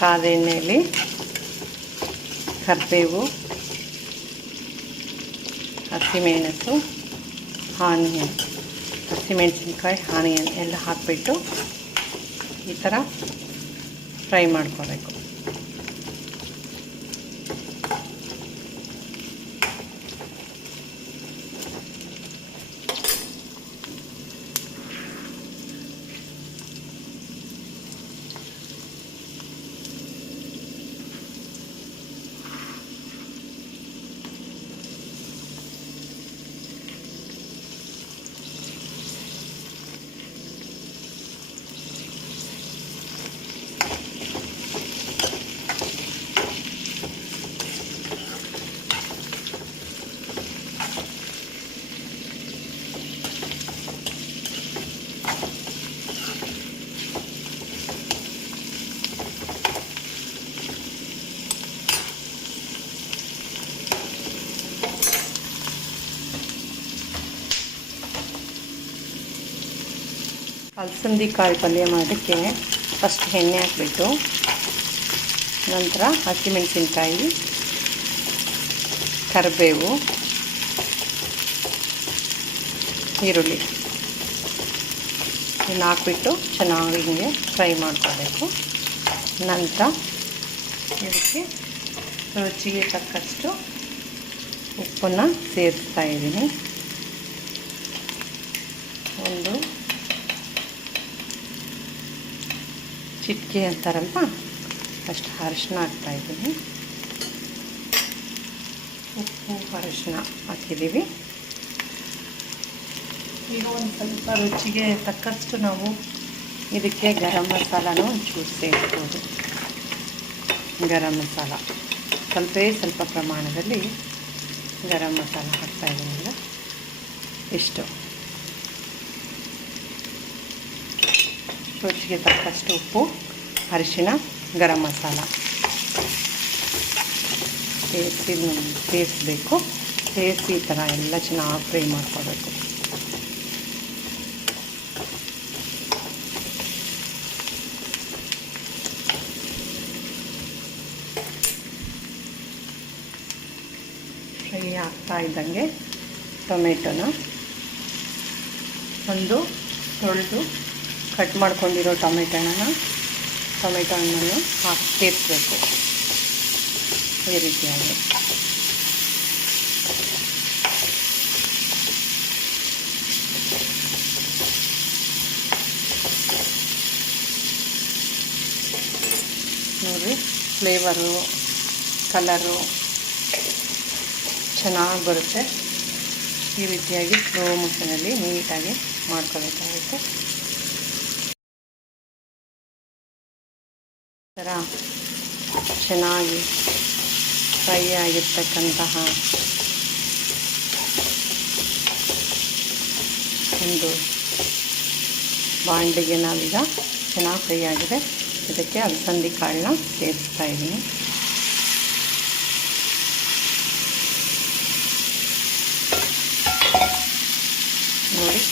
ಕಾದ ಎಣ್ಣೆಯಲ್ಲಿ ಕರಿಬೇವು, ಹಸಿಮೆಣಸು, ಆನಿಯನ್, ಹಸಿಮೆಣಸಿನ್ಕಾಯಿ, ಆನಿಯನ್ ಎಲ್ಲ ಹಾಕಿಬಿಟ್ಟು ಈ ಥರ ಫ್ರೈ ಮಾಡ್ಕೋಬೇಕು. ಅಲಸಂದಿ ಕಾಳು ಪಲ್ಯ ಮಾಡೋಕ್ಕೆ ಫಸ್ಟ್ ಎಣ್ಣೆ ಹಾಕ್ಬಿಟ್ಟು ನಂತರ ಹಸಿಮೆಣಸಿನ್ಕಾಯಿ, ಕರಿಬೇವು, ಈರುಳ್ಳಿ ಇದನ್ನು ಹಾಕ್ಬಿಟ್ಟು ಚೆನ್ನಾಗಿ ಹಿಂಗೆ ಫ್ರೈ ಮಾಡ್ಕೋಬೇಕು. ನಂತರ ಇದಕ್ಕೆ ರುಚಿಗೆ ತಕ್ಕಷ್ಟು ಉಪ್ಪನ್ನು ಸೇರಿಸ್ತಾ ಇದ್ದೀನಿ. ಒಂದು ಚಿಟಿಕೆ ಅಂತಾರಲ್ವ ಅಷ್ಟು ಅರಿಶಿನ ಹಾಕ್ತಾಯಿದ್ದೀನಿ. ಉಪ್ಪು ಅರಿಶಿನ ಹಾಕಿದ್ದೀವಿ. ಈಗ ಒಂದು ಸ್ವಲ್ಪ ರುಚಿಗೆ ತಕ್ಕಷ್ಟು ನಾವು ಇದಕ್ಕೆ ಗರಂ ಮಸಾಲನೂ ಒಂಚೂರು ಸೇರಿಸ್ಬೋದು. ಗರಂ ಮಸಾಲ ಸ್ವಲ್ಪ ಪ್ರಮಾಣದಲ್ಲಿ ಗರಂ ಮಸಾಲ ಹಾಕ್ತಾಯಿದ್ದೀನಲ್ಲ, ಇಷ್ಟು. ರುಚಿಗೆ ತಕ್ಕಷ್ಟು ಉಪ್ಪು, ಅರಿಶಿನ, ಗರಂ ಮಸಾಲ ಸೇರಿಸಬೇಕು. ಸೇರಿಸಿ ಈ ಥರ ಎಲ್ಲ ಚೆನ್ನಾಗಿ ಫ್ರೈ ಮಾಡ್ಕೋಬೇಕು. ಫ್ರೈ ಆಗ್ತಾ ಇದ್ದಂಗೆ ಟೊಮೆಟೊನ ಒಂದು ತೊಳೆದು ಕಟ್ ಮಾಡ್ಕೊಂಡಿರೋ ಟೊಮೆಟೊ ಹಣ್ಣನ್ನು ಹಾಕಿ ಸೇರಿಸ್ಬೇಕು. ಈ ರೀತಿಯಾಗಿ ನೋಡಿ, ಫ್ಲೇವರು, ಕಲರು ಚೆನ್ನಾಗಿ ಬರುತ್ತೆ. ಈ ರೀತಿಯಾಗಿ ಸ್ಲೋ ಮೋಷನಲ್ಲಿ ನೀಟಾಗಿ ಮಾಡ್ಕೋಬೇಕಾಗುತ್ತೆ. ಥರ ಚೆನ್ನಾಗಿ ಫ್ರೈ ಆಗಿರ್ತಕ್ಕಂತಹ ಒಂದು ಬಾಂಡಿಗೆ ನಾವೀಗ ಚೆನ್ನಾಗಿ ಫ್ರೈ ಆಗಿದೆ. ಇದಕ್ಕೆ ಅಲಸಂದಿ ಕಾಳನ್ನ ಸೇರಿಸ್ತಾ ಇದ್ದೀನಿ. ನೋಡಿ,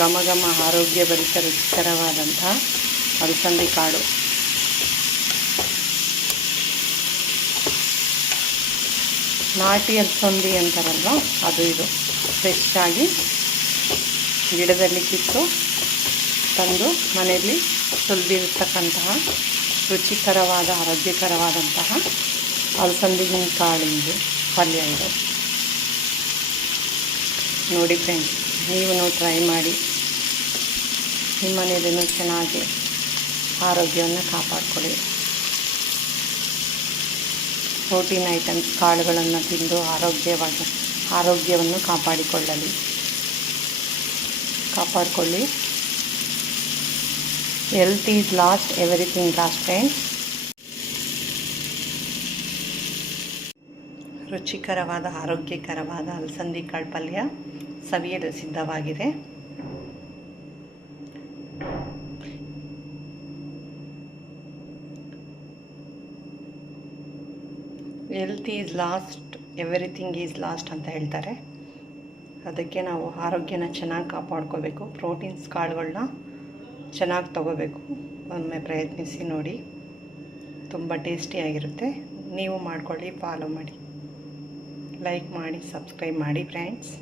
ಘಮ ಘಮ ಆರೋಗ್ಯಭರಿತ ರುಚಿಕರವಾದಂತಹ ಅಲಸಂದಿ ಕಾಳು. ನಾಟಿ ಅಲಸಂದಿ ಅಂತಾರಲ್ವ, ಅದು ಇದು ಫ್ರೆಶ್ಶಾಗಿ ಗಿಡದಲ್ಲಿ ಕಿತ್ತು ತಂದು ಮನೆಯಲ್ಲಿ ಸುಲಿದಿರ್ತಕ್ಕಂತಹ ರುಚಿಕರವಾದ ಆರೋಗ್ಯಕರವಾದಂತಹ ಅಲಸಂದಿ ಕಾಳಿಂದು ಪಲ್ಯ ಇದು. ನೋಡಿ ಫ್ರೆಂಡ್ಸ್, ನೀವು ಟ್ರೈ ಮಾಡಿ. ನಿಮ್ಮ ಮನೆಯಲ್ಲೂ ಚೆನ್ನಾಗಿ ಆರೋಗ್ಯವನ್ನು ಕಾಪಾಡಿಕೊಳ್ಳಿ. ಪ್ರೋಟೀನ್ ಐಟಮ್ಸ್, ಕಾಳುಗಳನ್ನು ತಿಂದು ಆರೋಗ್ಯವನ್ನು ಕಾಪಾಡಿಕೊಳ್ಳಿ. Health is lost, everything lost friends. ರುಚಿಕರವಾದ ಆರೋಗ್ಯಕರವಾದ ಅಲಸಂದಿ ಕಾಳು ಪಲ್ಯ ಸವಿಯಲು ಸಿದ್ಧವಾಗಿದೆ. Health is lost, everything is lost ಅಂತ ಹೇಳ್ತಾರೆ. ಅದಕ್ಕೆ ನಾವು ಆರೋಗ್ಯನ ಚೆನ್ನಾಗಿ ಕಾಪಾಡ್ಕೋಬೇಕು. ಪ್ರೋಟೀನ್ಸ್ ಕಾಳುಗಳನ್ನ ಚೆನ್ನಾಗಿ ತಗೋಬೇಕು. ಒಮ್ಮೆ ಪ್ರಯತ್ನಿಸಿ ನೋಡಿ, ತುಂಬ ಟೇಸ್ಟಿಯಾಗಿರುತ್ತೆ. ನೀವು ಮಾಡ್ಕೊಳ್ಳಿ, ಫಾಲೋ ಮಾಡಿ, ಲೈಕ್ ಮಾಡಿ, ಸಬ್ಸ್ಕ್ರೈಬ್ ಮಾಡಿ ಫ್ರೆಂಡ್ಸ್.